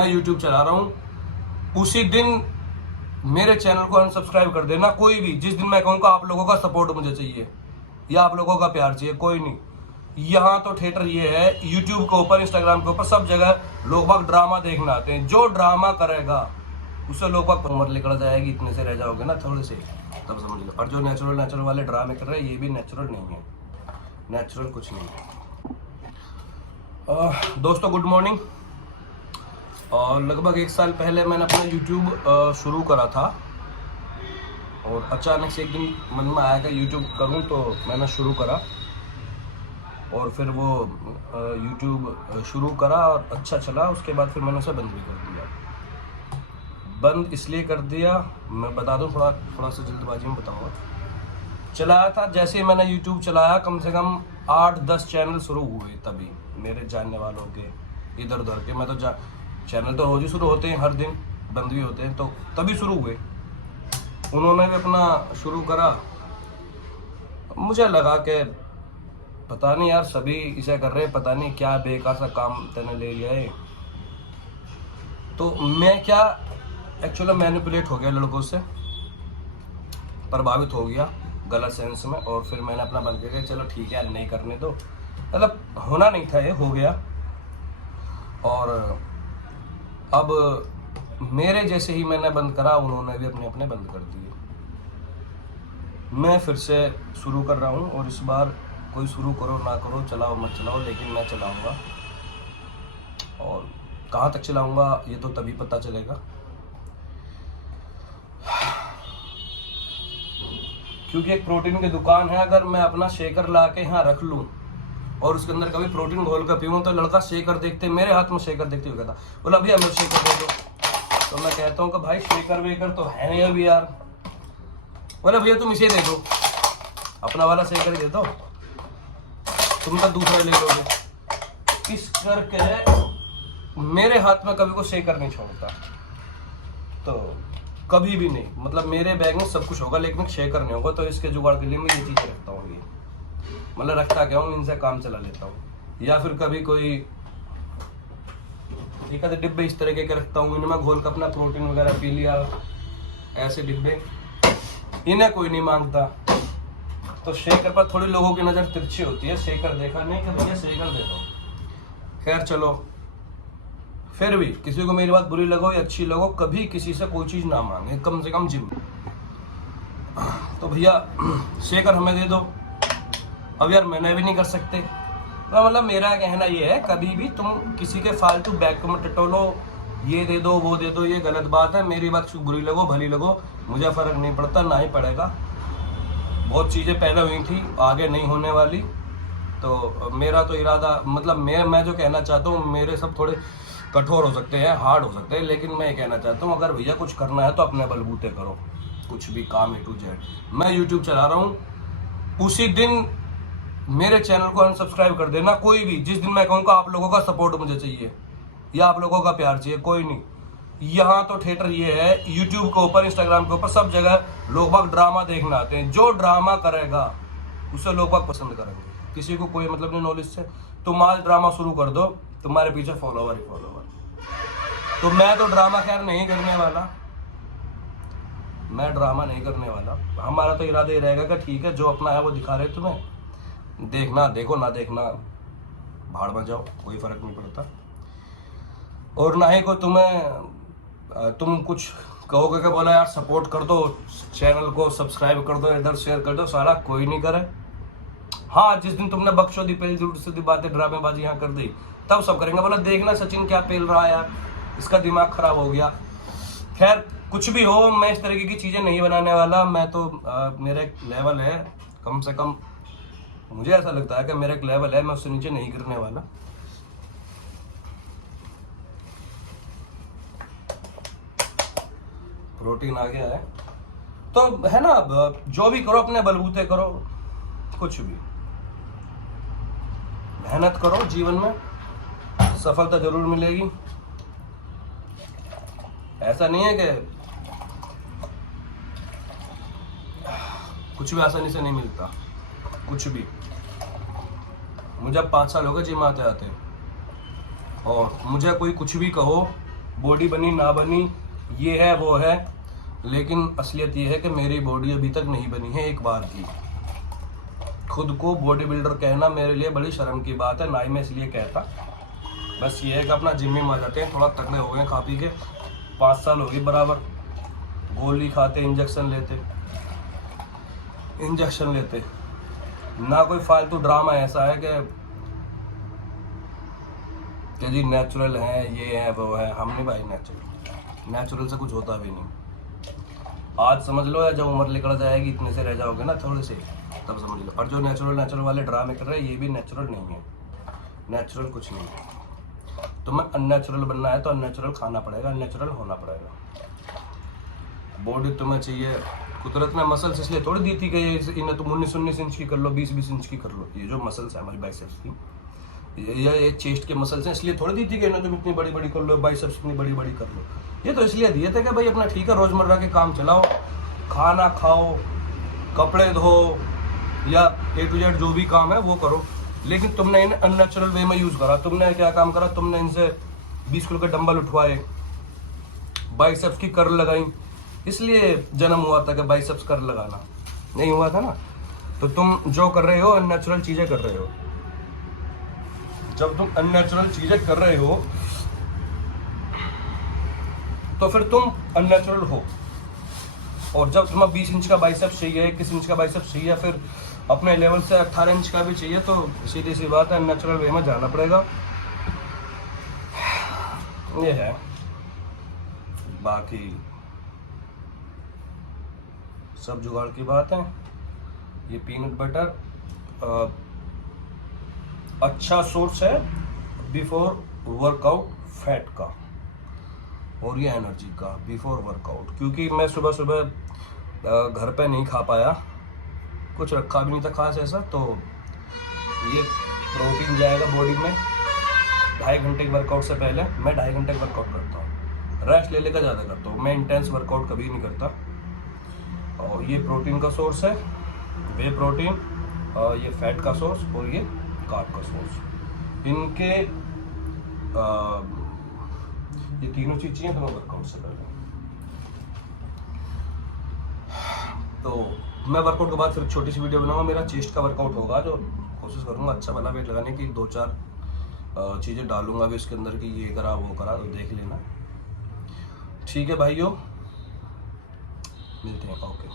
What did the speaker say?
मैं यूट्यूब चला रहा हूँ, उसी दिन मेरे चैनल को अनसब्सक्राइब कर देना कोई भी। जिस दिन मैं कहूँगा आप लोगों का सपोर्ट मुझे चाहिए या आप लोगों का प्यार चाहिए, कोई नहीं। यहाँ तो थिएटर ये है, यूट्यूब के ऊपर, इंस्टाग्राम के ऊपर, सब जगह लोग बाग ड्रामा देखने आते हैं। जो ड्रामा करेगा उससे लोग बाग उम्र निकल जाएगी, इतने से रह जाओगे ना थोड़े से, तब समझ लो। और जो नेचुरल वाले ड्रामे कर रहे हैं, ये भी नेचुरल नहीं है, नेचुरल कुछ नहीं है। दोस्तों गुड मॉर्निंग। और लगभग 1 साल पहले मैंने अपना यूट्यूब शुरू करा था, और अचानक से एक दिन मन में आया कि यूट्यूब करूं, तो मैंने शुरू करा। और फिर वो यूट्यूब शुरू करा और अच्छा चला। उसके बाद फिर मैंने उसे बंद भी कर दिया। बंद इसलिए कर दिया, मैं बता दूं, थोड़ा सा जल्दबाजी में बताऊंगा। चलाया था, जैसे ही मैंने यूट्यूब चलाया, कम से कम 8-10 चैनल शुरू हुए तभी, मेरे जानने वालों के, इधर उधर के। मैं तो चैनल तो रोज ही शुरू होते हैं, हर दिन बंद भी होते हैं, तो तभी शुरू हुए। उन्होंने भी अपना शुरू करा। मुझे लगा कि पता नहीं यार, सभी इसे कर रहे हैं, पता नहीं क्या बेकार सा काम तूने ले लिया है। तो मैं क्या एक्चुअली मैनिपुलेट हो गया, लड़कों से प्रभावित हो गया गलत सेंस में। और फिर मैंने अपना बंद किया, चलो ठीक है नहीं करने दो, मतलब होना नहीं था, ये हो गया। और अब मेरे जैसे ही मैंने बंद करा, उन्होंने भी अपने बंद कर दिए। मैं फिर से शुरू कर रहा हूँ, और इस बार कोई शुरू करो ना करो, चलाओ मत चलाओ, लेकिन मैं चलाऊँगा। और कहाँ तक चलाऊँगा ये तो तभी पता चलेगा, क्योंकि एक प्रोटीन की दुकान है। अगर मैं अपना शेकर ला के यहाँ रख लूँ और उसके अंदर कभी प्रोटीन घोल कर पीऊँ, तो लड़का शेकर देखते, मेरे हाथ में शेकर देखते हुए कहता, बोला भैया मेरे शेकर दे दो। तो मैं कहता हूँ कि भाई शेकर वेकर तो है नहीं अभी यार। बोला भैया तुम इसे दे दो, अपना वाला शेकर दे दो, तुम तो दूसरा ले लोगे। इस करके मेरे हाथ में कभी को शेकर नहीं छोड़ता, तो कभी भी नहीं। मतलब मेरे बैग में सब कुछ होगा, लेकिन शेकर नहीं होगा। तो इसके जुगाड़ के लिए मैं ये चीज़ रखता हूँ, ये मतलब रखता क्या हूँ, इनसे काम चला लेता हूँ। या फिर कभी कोई एक आधे डिब्बे इस तरह के रखता हूँ, इनमें घोल कर अपना प्रोटीन वगैरह पी लिया। ऐसे डिब्बे इन्हें कोई नहीं मांगता। तो शेकर पर थोड़ी लोगों की नज़र तिरछी होती है, शेकर देखा नहीं कि भैया शेकर दे दो। खैर चलो, फिर भी किसी को मेरी बात बुरी लगो या अच्छी लगो, कभी किसी से कोई चीज़ ना मांगे, कम से कम जिम। तो भैया शेकर हमें दे दो। अब यार मैंने भी नहीं कर सकते, तो मतलब मेरा कहना ये है, कभी भी तुम किसी के फालतू बैग को मत टटोलो, ये दे दो वो दे दो, ये गलत बात है। मेरी बात बुरी लगो भली लगो, मुझे फ़र्क नहीं पड़ता, ना ही पड़ेगा। बहुत चीज़ें पहले हुई थी, आगे नहीं होने वाली। तो मेरा तो इरादा, मतलब मैं जो कहना चाहता हूँ, मेरे सब थोड़े कठोर हो सकते हैं, हार्ड हो सकते हैं, लेकिन मैं ये कहना चाहता हूँ, अगर भैया कुछ करना है तो अपने बलबूते करो, कुछ भी काम A to Z। मैं यूट्यूब चला रहा हूँ, उसी दिन मेरे चैनल को अनसब्सक्राइब कर देना कोई भी। जिस दिन मैं कहूँगा आप लोगों का सपोर्ट मुझे चाहिए या आप लोगों का प्यार चाहिए, कोई नहीं। यहाँ तो थिएटर ये है, यूट्यूब के ऊपर, इंस्टाग्राम के ऊपर, सब जगह लोग बाग ड्रामा देखने आते हैं। जो ड्रामा करेगा उसे लोग बाग पसंद करेंगे। किसी को कोई मतलब नहीं नॉलेज से, तुम आज ड्रामा शुरू कर दो, तुम्हारे पीछे फॉलोवर ही फॉलोवर। तो मैं तो ड्रामा खैर नहीं करने वाला, मैं ड्रामा नहीं करने वाला। हमारा तो इरादा ये रहेगा कि ठीक है, जो अपना है वो दिखा रहे तुम्हें, देखना देखो, ना देखना भाड़ में जाओ, कोई फर्क नहीं पड़ता। और ना ही कोई तुम कुछ कहोगे कि बोला यार सपोर्ट कर दो, चैनल को सब्सक्राइब कर दो, इधर शेयर कर दो, सारा कोई नहीं करे। हाँ, जिस दिन तुमने बकचोदी पेल दी बातें, ड्रामेबाजी यहाँ कर दी, तब सब करेंगे, बोला देखना सचिन क्या पेल रहा है यार, इसका दिमाग खराब हो गया। खैर कुछ भी हो, मैं इस तरीके की चीज़ें नहीं बनाने वाला। मैं तो मेरा एक लेवल है, कम से कम मुझे ऐसा लगता है कि मेरा एक लेवल है, मैं उससे नीचे नहीं गिरने वाला। प्रोटीन आ गया है तो है ना, जो भी करो अपने बलबूते करो, कुछ भी मेहनत करो, जीवन में सफलता जरूर मिलेगी। ऐसा नहीं है कि कुछ भी आसानी से नहीं मिलता, कुछ भी। मुझे अब 5 साल हो गए जिम आते आते, और मुझे कोई कुछ भी कहो, बॉडी बनी ना बनी ये है वो है, लेकिन असलियत ये है कि मेरी बॉडी अभी तक नहीं बनी है एक बार की। खुद को बॉडी बिल्डर कहना मेरे लिए बड़ी शर्म की बात है, ना ही मैं इसलिए कहता। बस ये है कि अपना जिम में आ जाते हैं, थोड़ा तकड़े हो गए खा पी के, 5 साल हो गए बराबर, गोली खाते, इंजेक्शन लेते, ना कोई फालतू ड्रामा ऐसा है कि जी नेचुरल है ये है वो है। हम नहीं भाई नेचुरल से कुछ होता भी नहीं। आज समझ लो या जब उम्र निकल जाएगी, इतने से रह जाओगे ना थोड़े से, तब समझ लो। और जो नेचुरल वाले ड्रामे कर रहे हैं ये भी नेचुरल नहीं है, नेचुरल कुछ नहीं है। तुम्हें अननेचुरल बनना है तो अननेचुरल खाना पड़ेगा, अननेचुरल होना पड़ेगा। बॉडी तुम्हें चाहिए, कुदरत ने मसल्स इसलिए थोड़ी दी थी कि इन्हें तुम 19 इंच की कर लो, 20 इंच की कर लो। ये जो मसल्स है हमारी बाइसेप्स की, ये चेस्ट के मसल्स हैं, इसलिए थोड़ी दी थी कि इन्हें तुम इतनी बड़ी कर लो, बाइसेप्स इतनी बड़ी कर लो। ये तो इसलिए दिए थे कि भाई अपना ठीक है रोजमर्रा के काम चलाओ, खाना खाओ, कपड़े धो, या A to Z जो भी काम है वो करो। लेकिन तुमने इन्हें अननेचुरल वे में यूज करा। तुमने क्या काम करा, तुमने इनसे 20 किलो के डंबल उठवाए, बाइसेप्स की कर्ल लगाई। इसलिए जन्म हुआ था कि बाइसेप्स कर्ल लगाना, नहीं हुआ था ना। तो तुम जो कर रहे हो अननेचुरल चीजें कर रहे हो। जब तुम अननेचुरल चीजें कर रहे हो तो फिर तुम अननेचुरल हो। और जब तुम्हें 20 इंच का बाइसेप्स चाहिए, 21 इंच का बाइसेप्स चाहिए, फिर अपने लेवल से 18 इंच का भी चाहिए, तो सीधी सी बात है अननेचुरल वे में जाना पड़ेगा। ये है, बाकी सब जुगाड़ की बात है। ये पीनट बटर अच्छा सोर्स है बिफोर वर्कआउट फैट का, और ये एनर्जी का बिफोर वर्कआउट। क्योंकि मैं सुबह घर पे नहीं खा पाया, कुछ रखा भी नहीं था खास ऐसा, तो ये प्रोटीन जाएगा बॉडी में। 2.5 घंटे के वर्कआउट से पहले मैं 2.5 घंटे का वर्कआउट करता हूँ, रेस्ट ले लेकर ज़्यादा करता हूँ। मैं इंटेंस वर्कआउट कभी नहीं करता। और ये प्रोटीन का सोर्स है, वे प्रोटीन, और ये फैट का सोर्स, और ये कार्ब का सोर्स। इनके ये तीनों चीज़ चाहिए तुम्हें वर्कआउट से पहले। तो मैं वर्कआउट के बाद फिर छोटी सी वीडियो बनाऊंगा, मेरा चेस्ट का वर्कआउट होगा, जो कोशिश करूंगा अच्छा भला वेट लगाने की। 2-4 चीज़ें डालूंगा भी इसके अंदर कि ये करा वो करा, तो देख लेना। ठीक है भाइयों, मिलते हैं, ओके।